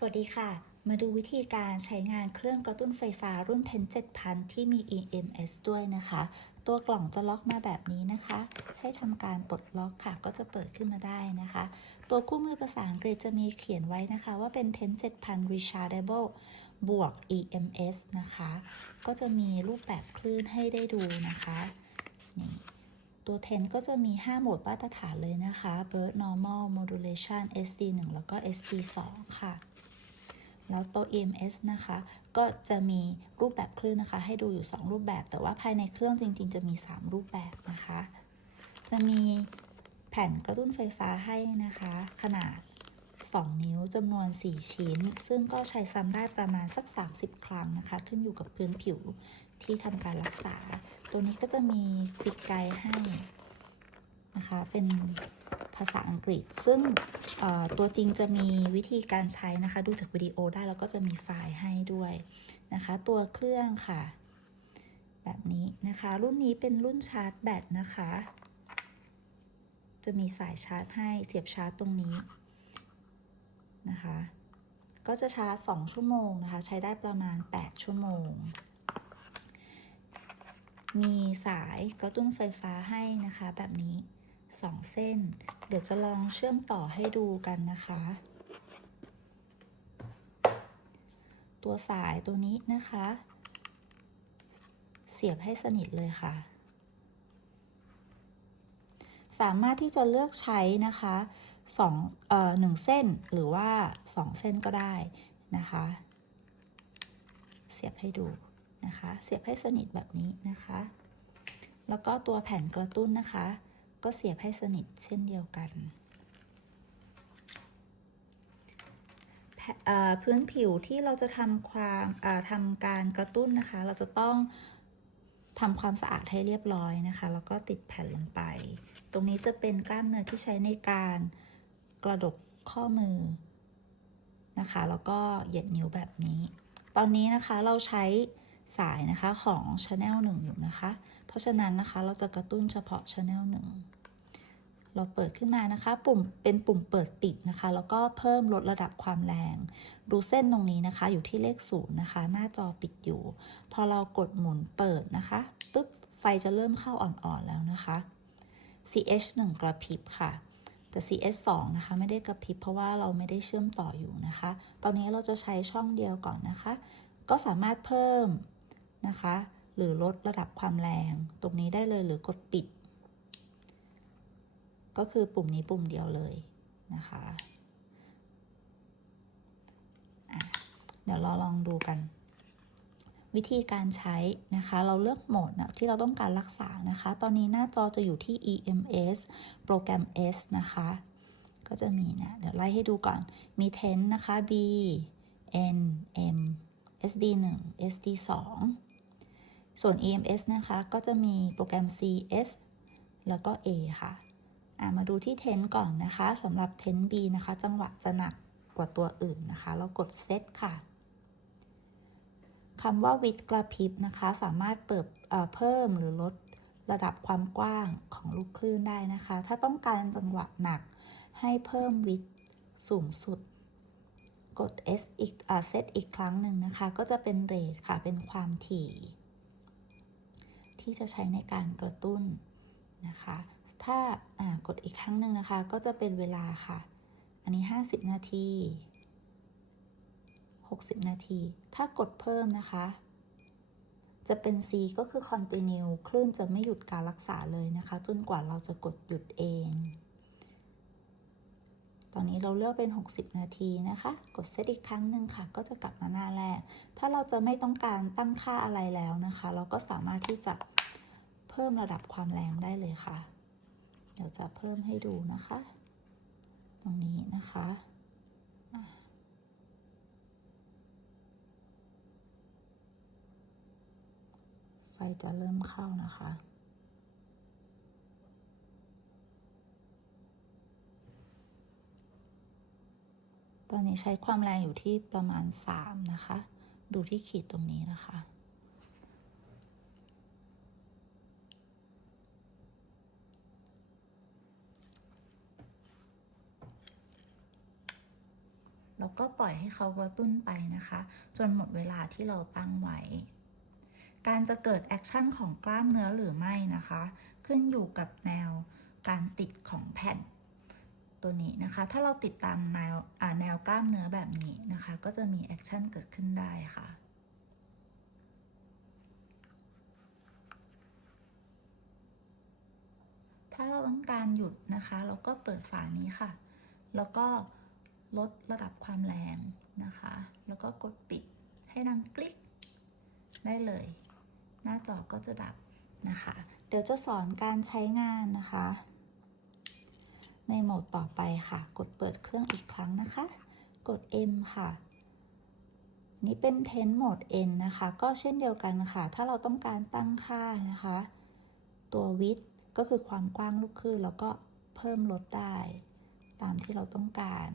สวัสดีค่ะ มาดูวิธีการใช้งานเครื่องกระตุ้นไฟฟ้ารุ่น TEN 7000 ที่มี EMS ด้วยนะคะ ตัวกล่องจะล็อกมาแบบนี้นะคะ ให้ทำการปลดล็อกค่ะ ก็จะเปิดขึ้นมาได้นะคะ ตัวคู่มือภาษาอังกฤษจะมีเขียนไว้นะคะ ว่าเป็น TEN 7000 Rechargeable บวก EMS นะคะ ก็จะมีรูปแบบคลื่นให้ได้ดูนะคะนี่ตัว 10 ก็จะมี 5 โหมดมาตรฐานเลยนะคะ Bird Normal Modulation SD1 แล้วก็ SD2 ค่ะ แล้วตัว EMS นะคะ ก็จะมีรูปแบบคลื่นนะคะ ให้ดูอยู่ 2 รูปแบบ แต่ว่าภายในเครื่องจริง ๆ จะมี 3 รูปแบบนะคะ จะมีแผ่นกระตุ้นไฟฟ้าให้นะคะ ขนาด 2 นิ้วจำนวน 4 ชิ้น ซึ่งก็ใช้ซ้ำได้ประมาณสัก 30 ครั้งนะคะ ขึ้นอยู่กับพื้นผิวที่ทำการรักษา ตัวนี้ก็จะมีควิกไกด์ให้นะคะ เป็น ภาษาอังกฤษ ซึ่งตัวจริงจะมีวิธีการใช้นะคะ ดูจากวิดีโอได้แล้วก็จะมีไฟล์ให้ด้วยนะคะ ตัวเครื่องค่ะ แบบนี้นะคะ รุ่นนี้เป็นรุ่นชาร์จแบตนะคะ จะมีสายชาร์จให้เสียบชาร์จตรงนี้นะคะ ก็จะชาร์จ 2 ชั่วโมงนะคะ ใช้ได้ประมาณ 8 ชั่วโมงมีสายกระตุ้นไฟฟ้าให้นะคะแบบนี้ 2เส้น เดี๋ยวจะลองเชื่อมต่อให้ดูกันนะคะ ตัวสายตัวนี้นะคะ เสียบให้สนิทเลยค่ะ สามารถที่จะเลือกใช้นะคะสองเอ่อหนึ่งเส้นหรือว่าสองเส้นก็ได้นะคะ เสียบให้ดูนะคะ เสียบให้สนิทแบบนี้นะคะ แล้วก็ตัวแผ่นกระตุ้นนะคะ ก็เสียบให้สนิทเช่นเดียวกัน พื้นผิวที่เราจะทำความทำการกระตุ้นนะคะ เราจะต้องทำความสะอาดให้เรียบร้อยนะคะ แล้วก็ติดแผ่นลงไป ตรงนี้จะเป็นกล้ามเนื้อที่ใช้ในการกระดกข้อมือนะคะ แล้วก็เหยียดนิ้วแบบนี้ ตอนนี้นะคะเราใช้สายนะคะของ Channel 1 อยู่นะคะ เพราะฉะนั้นนะคะเราจะกระตุ้นเฉพาะ Channel 1เราเปิดขึ้นมานะคะ ปุ่มเป็นปุ่มเปิดปิดนะคะ แล้วก็เพิ่มลดระดับความแรง ดูเส้นตรงนี้นะคะ อยู่ที่เลขศูนย์นะคะ หน้าจอปิดอยู่ พอเรากดหมุนเปิดนะคะปุ๊บไฟจะเริ่มเข้าอ่อนๆแล้วนะคะ CH 1กระพริบค่ะ แต่ CS 2นะคะ ไม่ได้กระพริบเพราะว่าเราไม่ได้เชื่อมต่ออยู่นะคะ ตอนนี้เราจะใช้ช่องเดียวก่อนนะคะ ก็สามารถเพิ่มนะคะ หรือลดระดับความแรง ตรงนี้ได้เลยหรือกดปิด ก็คือปุ่มนี้ปุ่มเดียวเลยนะคะะเดี๋ยวเราลองดูกัน วิธีการใช้นะคะ เราเลือกโหมดนะที่เราต้องการรักษานะคะ ตอนนี้หน้าจอจะอยู่ที่ EMS โปรแกรม S นะคะ ก็จะมีเนะเดี๋ยวไล่ให้ดูก่อน มี 10 นะคะ B N M SD 1 SD 2 ส่วน EMS นะคะ ก็จะมีโปรแกรม C S แล้วก็ A ค่ะมาดูที่10ก่อนนะคะสำหรับ 10B นะคะ จังหวะจะหนักกว่าตัวอื่นนะคะ เรากด Set ค่ะคำว่าวิดกระพริบนะคะ สามารถเปิดเพิ่มหรือลดระดับความกว้างของลูกคลื่นได้นะคะ ถ้าต้องการจังหวะหนักให้เพิ่มวิดสูงสุด กด S อีกเซตอีกครั้งหนึ่งนะคะ ก็จะเป็นเรทค่ะเป็นความถี่ ที่จะใช้ในการกระตุ้นนะคะ ถ้ากดอีกครั้งหนึ่งนะคะ ก็จะเป็นเวลาค่ะ อันนี้ 50 นาที 60 นาที ถ้ากดเพิ่มนะคะ จะเป็น C ก็คือ continue คลื่นจะไม่หยุดการรักษาเลยนะคะ จนกว่าเราจะกดหยุดเอง ตอนนี้เราเลือกเป็น 60 นาทีนะคะ กดเซตอีกครั้งหนึ่งค่ะ ก็จะกลับมาหน้าแรก ถ้าเราจะไม่ต้องการตั้งค่าอะไรแล้วนะคะ เราก็สามารถที่จะ พิ่มระดับความแรงได้เลยค่ะ เดี๋ยวจะเพิ่มให้ดูนะคะ ตรงนี้นะคะไฟจะเริ่มเข้านะคะตอนนี้ใช้ความแรงอยู่ที่ประมาณ 3 นะคะ ดูที่ขีดตรงนี้นะคะ แล้วก็ปล่อยให้เขากระตุ้นไปนะคะ จนหมดเวลาที่เราตั้งไว้ การจะเกิดแอคชั่นของกล้ามเนื้อหรือไม่นะคะ ขึ้นอยู่กับแนวการติดของแผ่นตัวนี้นะคะ ถ้าเราติดตามแนวแนวกล้ามเนื้อแบบนี้นะคะ ก็จะมีแอคชั่นเกิดขึ้นได้ค่ะ ถ้าเราต้องการหยุดนะคะ เราก็เปิดฝานี้ค่ะ แล้วก็ ลดระดับความแรงนะคะ แล้วก็กดปิดให้ดังคลิกได้เลย หน้าจอก็จะดับนะคะ เดี๋ยวจะสอนการใช้งานนะคะ ในโหมดต่อไปค่ะ กดเปิดเครื่องอีกครั้งนะคะ กด M ค่ะ นี่เป็นเทนโหมด N นะคะ ก็เช่นเดียวกันค่ะ ถ้าเราต้องการตั้งค่านะคะ ตัววิดก็คือความกว้างลูกคลื่นแล้วก็เพิ่มลดได้ ตามที่เราต้องการ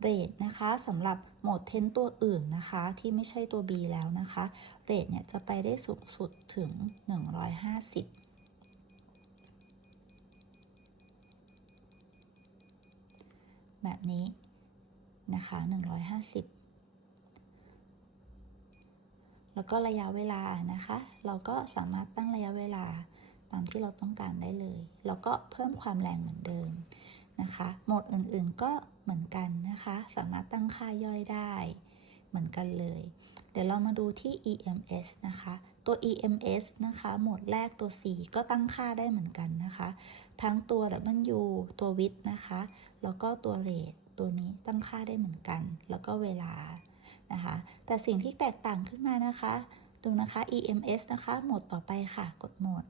เรทนะคะสำหรับโหมดเทนตัวอื่นนะคะ ที่ไม่ใช่ตัว B แล้วนะคะเรทเนี่ยจะไปได้สูงสุดถึง 150แบบนี้นะคะ 150 แล้วก็ระยะเวลานะคะ เราก็สามารถตั้งระยะเวลาตามที่เราต้องการได้เลย แล้วก็เพิ่มความแรงเหมือนเดิม นะคะ โหมดอื่นๆก็เหมือนกันนะคะ สามารถตั้งค่าย่อยได้เหมือนกันเลย เดี๋ยวเรามาดูที่ EMS นะคะ ตัว EMS นะคะ โหมดแรกตัว C ก็ตั้งค่าได้เหมือนกันนะคะ ทั้งตัว W ตัว width นะคะ แล้วก็ตัว rate ตัวนี้ตั้งค่าได้เหมือนกัน แล้วก็เวลานะคะ แต่สิ่งที่แตกต่างขึ้นมานะคะ ดูนะคะ EMS นะคะ โหมดต่อไปค่ะ กดโหมด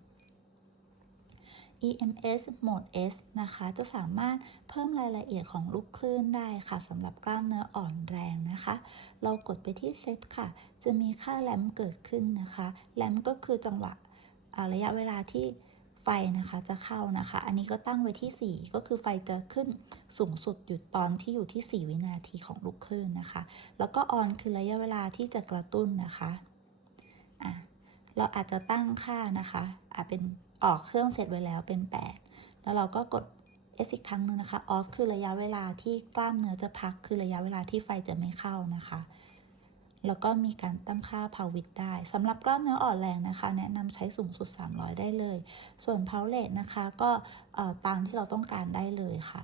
EMS โหมด S นะคะ จะสามารถเพิ่มรายละเอียดของลูกคลื่นได้ค่ะสำหรับกล้ามเนื้ออ่อนแรงนะคะ เรากดไปที่เซตค่ะ จะมีค่าแรมเกิดขึ้นนะคะแรมก็คือจังหวะระยะเวลาที่ไฟนะคะจะเข้านะคะ อันนี้ก็ตั้งไว้ที่ 4 ก็คือไฟจะขึ้นสูงสุดอยู่ตอนที่อยู่ที่ 4 วินาทีของลูกคลื่นนะคะ แล้วก็ออนคือระยะเวลาที่จะกระตุ้นนะคะอะเราอาจจะตั้งค่านะคะอาจเป็น ออกเครื่องเสร็จไว้แล้วเป็น 8 แล้วเราก็กด S อีกครั้งหนึ่งนะคะ off คือระยะเวลาที่กล้ามเนื้อจะพัก คือระยะเวลาที่ไฟจะไม่เข้านะคะ แล้วก็มีการตั้งค่า power width ได้สำหรับกล้ามเนื้ออ่อนแรงนะคะ แนะนำใช้สูงสุด 300 ได้เลย ส่วน power rate นะคะก็เอ่อตามที่เราต้องการได้เลยค่ะ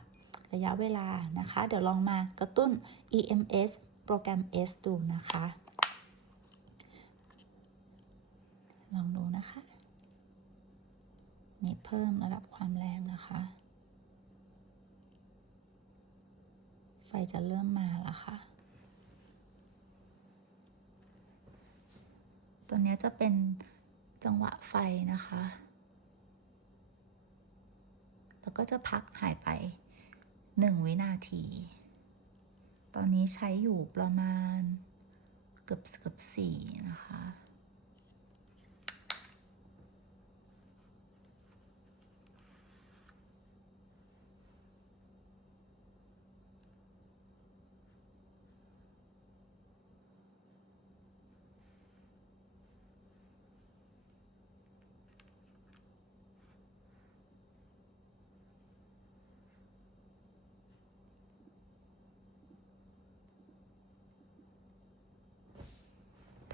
ระยะเวลานะคะ เดี๋ยวลองมากระตุ้น EMS โปรแกรม S ดูนะคะ ลองดูนะคะ นี่เพิ่มระดับความแรงนะคะ ไฟจะเริ่มมาแล้วค่ะ ตัวนี้จะเป็นจังหวะไฟนะคะ แล้วก็จะพักหายไปหนึ่งวินาที ตอนนี้ใช้อยู่ประมาณเกือบเกือบสี่นะคะ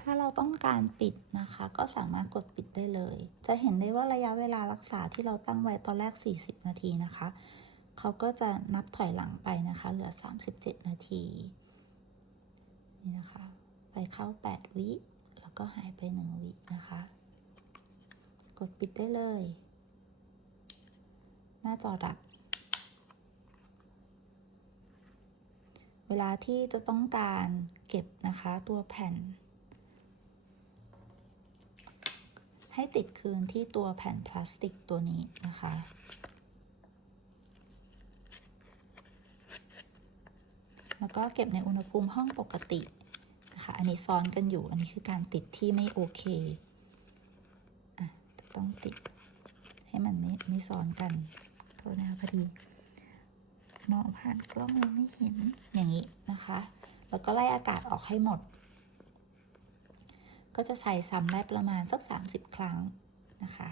ถ้าเราต้องการปิดนะคะ ก็สามารถกดปิดได้เลย จะเห็นได้ว่าระยะเวลารักษาที่เราตั้งไว้ตอนแรก 40 นาทีนะคะ เขาก็จะนับถอยหลังไปนะคะ เหลือ 37 นาที นี่นะคะ ไปเข้า 8 วิ แล้วก็หายไป 1 วินะคะ กดปิดได้เลย หน้าจอดับเวลาที่จะต้องการเก็บนะคะตัวแผ่น ให้ติดคืนที่ตัวแผ่นพลาสติกตัวนี้นะคะ แล้วก็เก็บในอุณหภูมิห้องปกตินะคะอันนี้ซ้อนกันอยู่อันนี้คือการติดที่ไม่โอเคอะต้องติดให้มันไม่ไม่ซ้อนกันโทษนะคะพอดีมองผ่านกล้องเลยไม่เห็นอย่างนี้นะคะ แล้วก็ไล่อากาศออกให้หมด ก็จะใส่ซ้ำได้ประมาณสัก 30 ครั้งนะคะ